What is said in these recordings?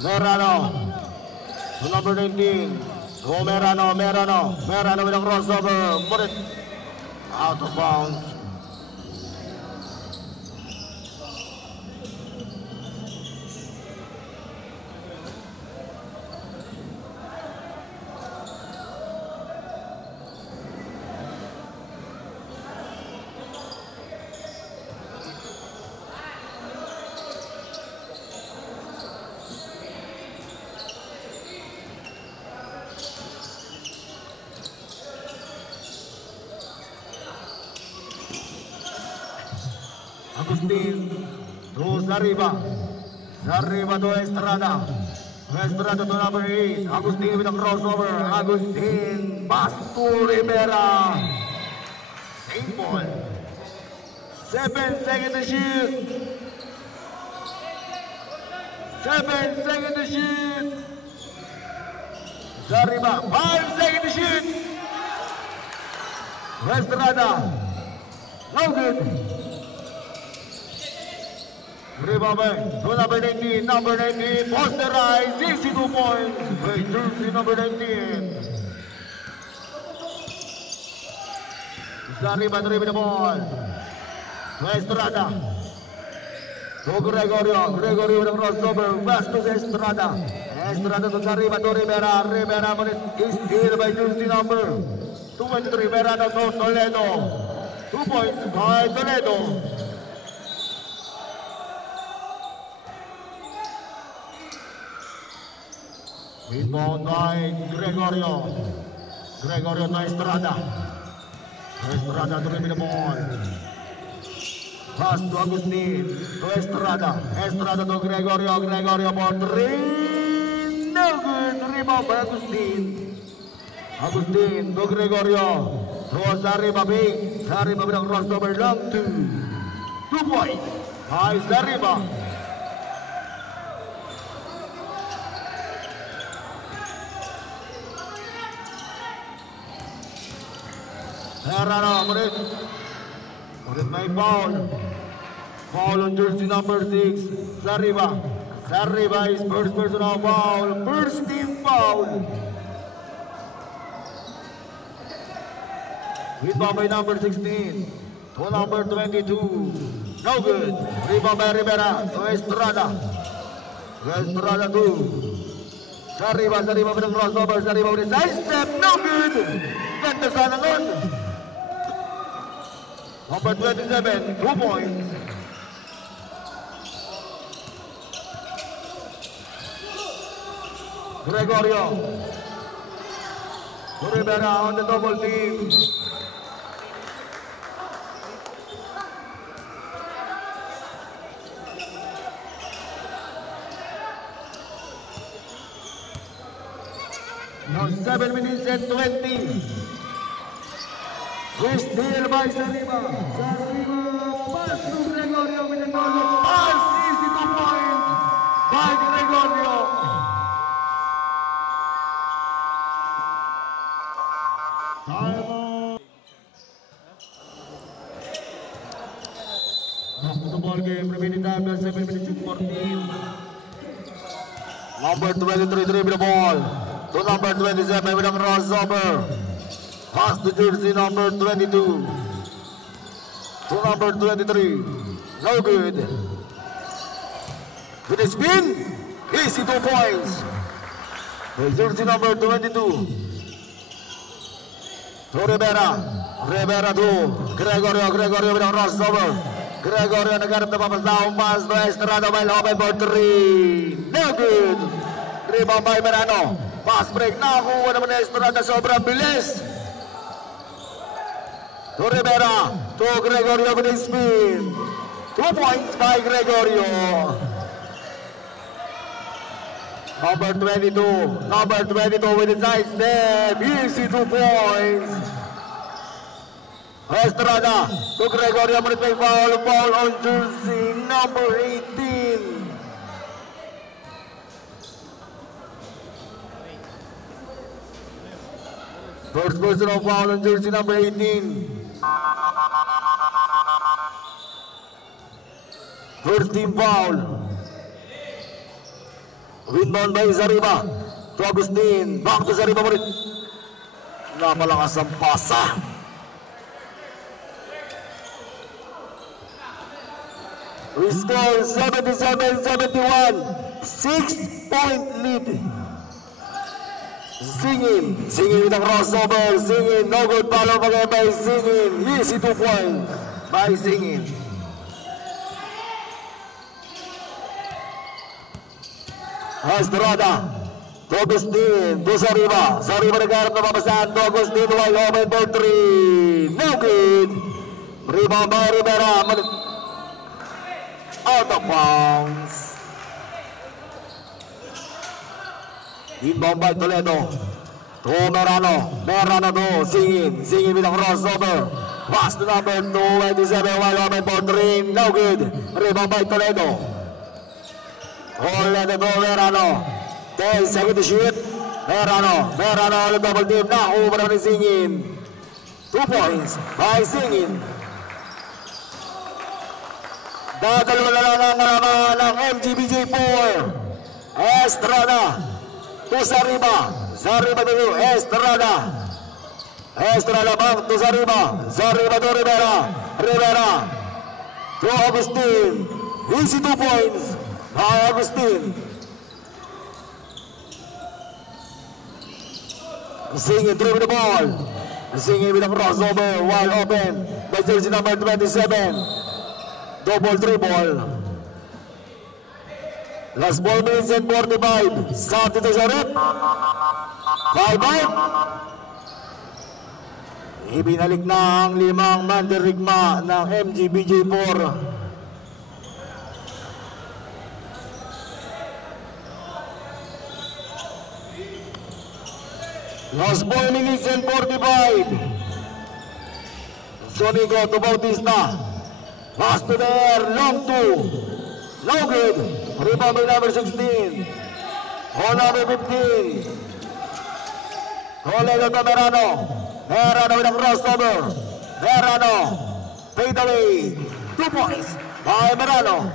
Merano. Number 19. Oh, Merano with a crossover. Murid. Out of bounds. Agustin to Zariba to Estrada to number 8. Agustin with a crossover. Agustin pass to Rivera. Same ball. 7 seconds to shoot. 7 seconds to shoot. Zariba 5 seconds to shoot. Estrada no good. Rebound to number 19, posterized, easy 2 points, by jersey number 19. Zariba to the ball. Estrada. To Gregorio with a crossover, pass to Estrada. Estrada to Zariba to Rivera. Rivera is steal by jersey number 23, Rivera to Toledo. 2 points by Toledo. Rebound by Gregorio to Estrada. Estrada to the ball. Pass to Agustin to Estrada to Gregorio for 3. No good. Rebound by Agustin to Gregorio to Zariba with a crossover long 2 points by Zariba. Herrera, Murid may foul on jersey number 6, Zariba is first personal foul, first team foul. Rebound by number 16 to number 22, no good. Rebound by Rivera to Estrada to Zariba with a crossover, Zariba with a side step, no good. Ganda sana nun. Number 27, 2 points. Gregorio to Rivera on the double team. Now 7 minutes and 20. We steal by Zariba. Pass to Gregorio with a pass. Easy 2 points by Gregorio. Time. Back to the ball game. Remaining time 7 minutes and 14. Number 23 with the ball. To number 27 with a crossover. Pass to jersey number 22 to number 23. No good. With a spin, easy 2 points. The jersey number 22 to Rivera to Gregorio with a crossover. Gregorio nagharap na papasaw, pass to Estrada by Lopez for 3. No good. Rebound by Merano. Pass break. Nakuha naman na Estrada, sobrang bilis. To Rivera, to Gregorio with his spin. 2 points by Gregorio. Number 22 with his side step. Easy 2 points. Estrada to Gregorio with a foul on jersey number 18. First personal foul on jersey number 18. First team foul. Windbound by Zariba. To Agustin. Back to Zariba ulit. Napalakas ang pasa. We score 77-71. 6-point lead. Singin with a crossover. Singin, no good follow again by Singin. Easy 2 points by Singin. Estrada. To Agustin. To Zariba. Zariba nagharap na mabasahan. To Agustin. Wide open for 3. No good. Rebound by Rivera. Out of bounds. Inbound by Toledo. To Merano. Merano to Singin. Singin with a crossover. Pass to number 27. Wide open for 3. No good. Rebound by Toledo. Toledo to Merano. 10 seconds to shoot. Merano. Merano double team. Nakuha naman ni Singin. 2 points by Singin. Dadalawa na lang ang kalaman ng MGBJ4. Estrada to Zariba. Zariba to Estrada. Estrada back to Zariba. Zariba to Rivera. Rivera to Agustin. Easy 2 points by Agustin. Singing through the ball. Singing with a crossover wide open by jersey number 27. Double dribble. Last 4 minutes and 45. Sati to Sharif. 5 out. Ibinalik na ang 5 mandirigma ng MGBJ4. Last 4 minutes and 45. Sonico to Bautista. Pass to there, long 2. No good. Rebound by number 16. Ball number 15. Toledo to Merano. Merano with a crossover. Merano. Fade away. 2 points by Merano.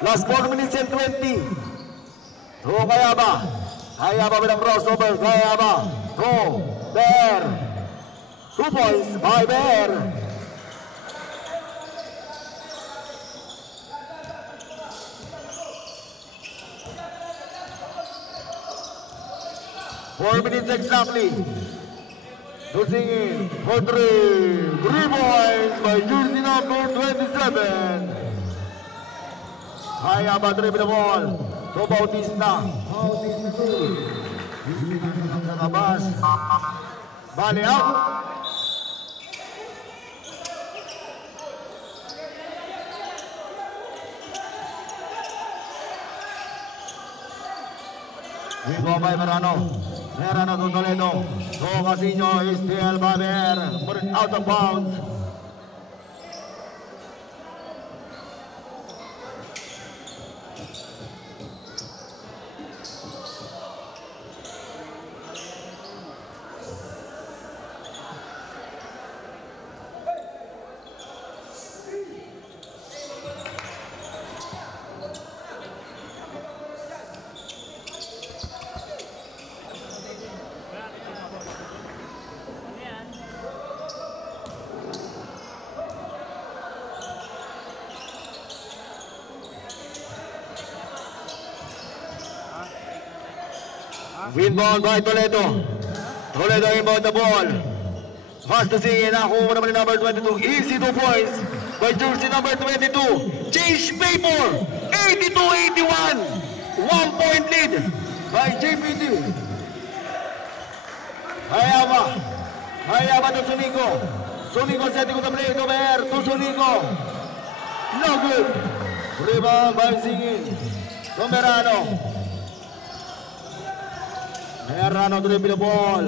Last 4 minutes and 20. To Kayaba. Kayaba with a crossover. Kayaba. To Bear. 2 points by Bear. Four minutes exactly. Losing in for 3 points by jersey number 27. Kayaba dribble the ball. To Bautista. Bautista sa labas. Bali out. Go by Merano. Merano to Toledo. To Casino is still by there. Put it out of bounds. Inbound by Toledo. Toledo inbound the ball. Fast to Singin. Nakuha naman ni number 22. Easy 2 points by jersey number 22. Change paper. 82-81. 1 point lead by JPT. Hayama. Hayama to Sunico. Sunico setting to the play to Bear. To Sunico. No good. Rebound by Singin. To Merano. Merano dribble the ball.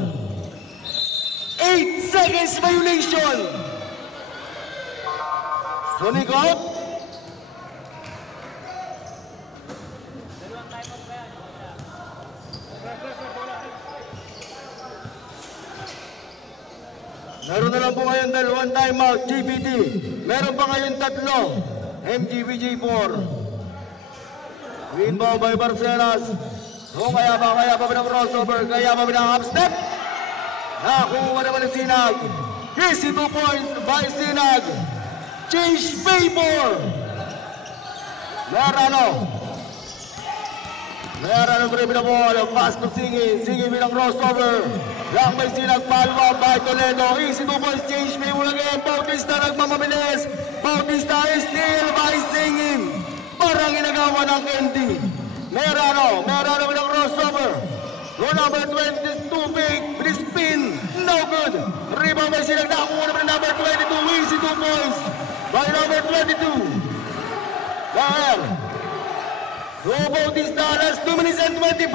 8 seconds violation. Sonico out. Meron na lang po ngayon 2 timeout GPT. Meron pa ngayon 3 MGBJ4. Win ball by Barcenas. Kaya pa ng crossover, kaya pa ng half step. Nakuha naman ng Sinag. Easy 2 points by Sinag. Change favor. Merano dribbling the ball. Pass to Singi. Singi bilang crossover. Lang may Sinag, Palwa by Toledo. Easy 2 points, change favor again. Bautista nagmamabilis. Bautista is still by Singi. Parang ginagawa ng Kendi. Merano bilang crossover. Row number 22, big, with spin, no good. Rebound by Sinag, nakuha naman number 22, easy 2 points by number 22. Dahil, Row Bautista, last 2 minutes and 25.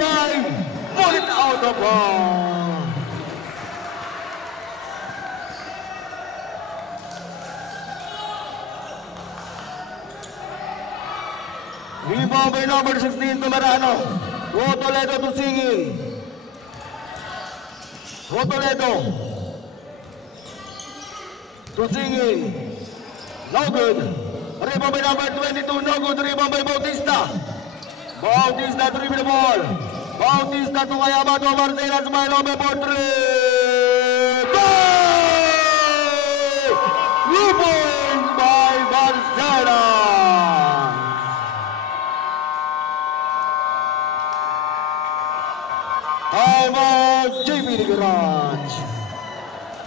Pull it out of ball. Rebound by number 16 to Merano. Row Toledo to Singin. Row Toledo to Singin. No good. Rebound by number 22. No good. Rebound by Bautista. Bautista to dribble the ball. Bautista to Kayaba to Barcenas by number 43. Goal! 2 points by Barcenas. Time out, JP the Garage.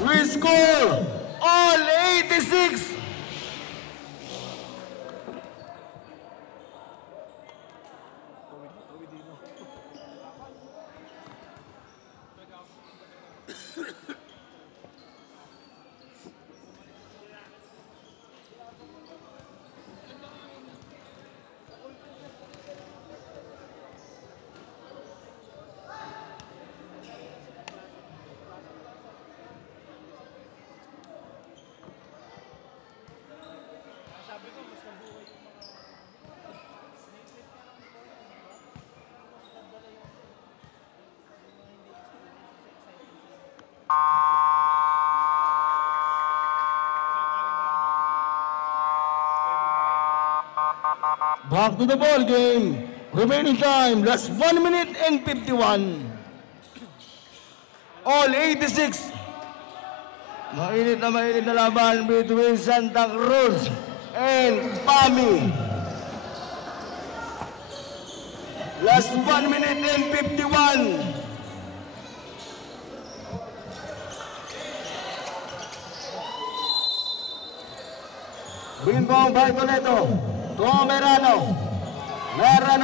We score all 86. Back to the ball game. Remaining time, last 1 minute and 51. All 86. Mainit na laban between Santa Cruz and PAMI. Last 1 minute and 51. Bimbong by Toledo. Merano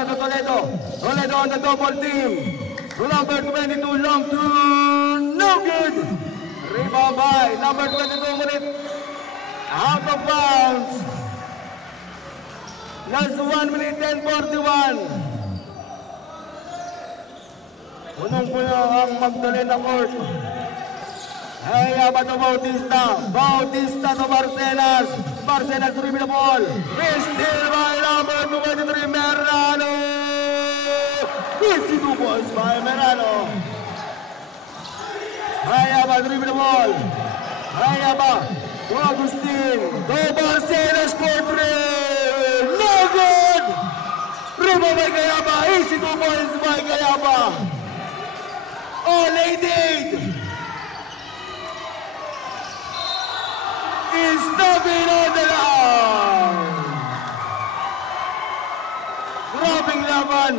to Toledo. Toledo on the double team. Number 22, long two, no good. Rebound by number 22, minute out of bounds. Last 1 minute and 41. Punong-puno ang Magdalena Court. Kayaba to Bautista. Bautista to Barcenas. Barcenas to dribble the ball. Still by number 23, Merano. Easy 2 points by Merano. Kayaba to dribble the ball. Kayaba to Agustin. To Barcenas for 3. No good. Rebound by Kayaba. Easy 2 points by Kayaba. All 88. Is stopping on the line. Grabing laban.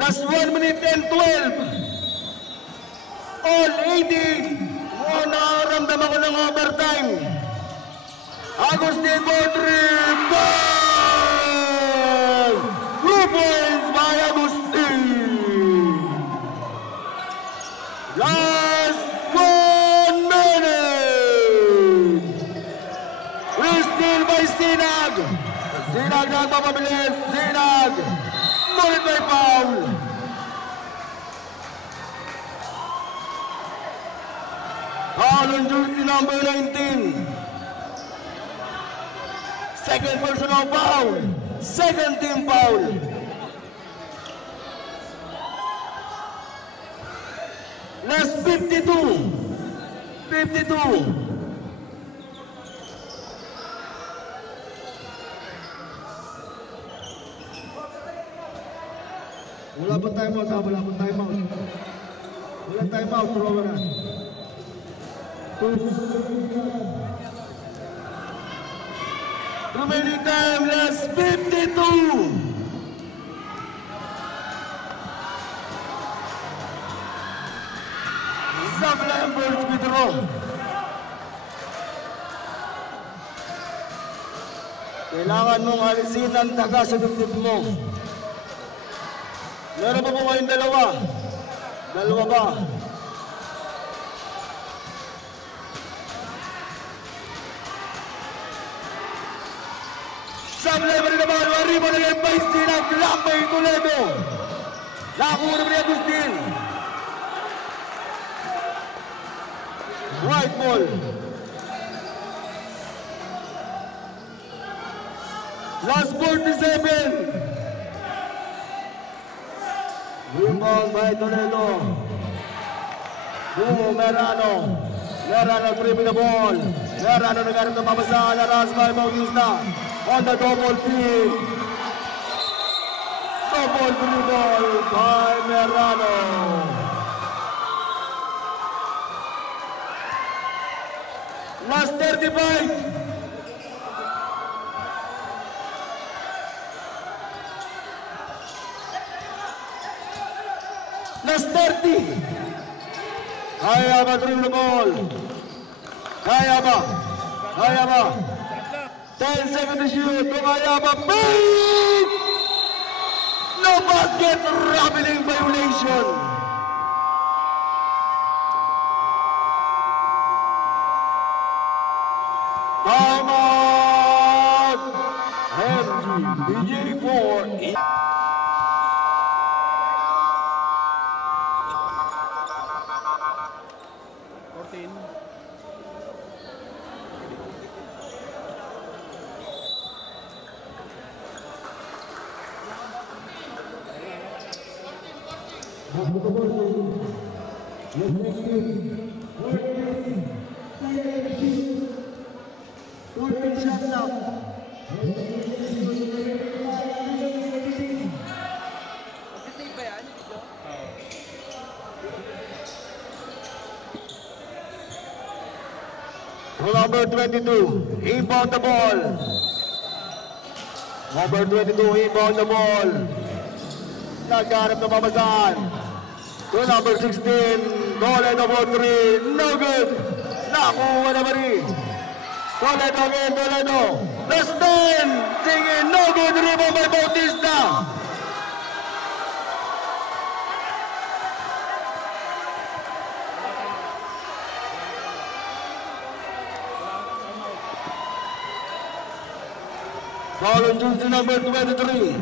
Last 1 minute and 12. All 80. Nararamdaman ko ng overtime. Agustin Bodri. Ball! 2 points by Agustin. Last 1 minute. Still by Sinag. Sinag nagpapabilis. Sinag. Ngunit may foul. Foul on jersey number 19. Second personal foul. Second team foul. Last 52. Wala pa timeout ha, wala pa timeout. Wala timeout, throw na. Remaining time, last 52. Zamblambers withdraw. Kailangan mong alisin ang taga sa dibdib mo. Meron pa po kayong dalawa. Dalawa ba? Zamblambers rin naman. Maribo na yung paistin ang Lambay Toledo. Nakuha naman ni Agustin. White ball. Last 47. Rebound by Toledo. Merano. Merano tripping the ball. Merano nagkaroon ng mabasa. Laras by Bautista. On the double team. Double dribble by Merano. Last 35. Last 30. Kaya ba dribble ball? Kaya ba? Kaya ba? 10 seconds to shoot. Kaya ba? Big! No basket. Raveling violation. Time out! MG BJ4. Number 22, inbound the ball. Number 22, inbound the ball. Nagkarap na pamasan. To number 16, Toledo for 3, no good. Nakuha na ba rin? Toledo again, Toledo. Last 10, sige, no good. Rebound by Bautista. Foul on jersey number 23.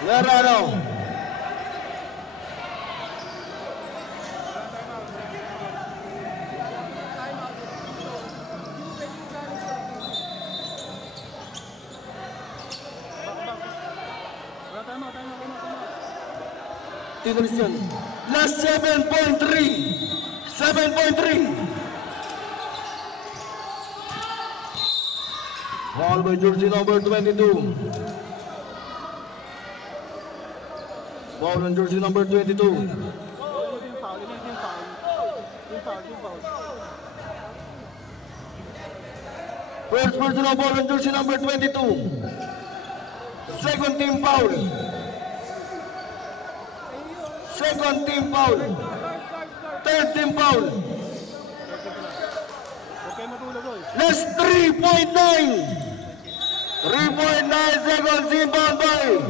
Merano. Tinulisian. Last 7.3. 7.3. Ball by jersey number 22. Ball on jersey number 22. First personal ball on jersey number 22. Second team foul. Second team foul. Third team foul. Last 3.9. 3.9 seconds inbound by.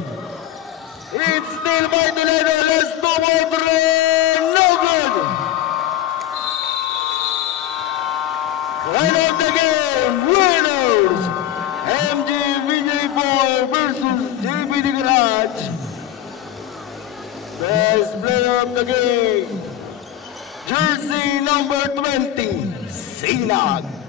It's still by Toledo. Let's go more three. No good. End of the game. Winners. MG VJ4 versus JBD Garage. Best player of the game. Jersey number 20. Sinag.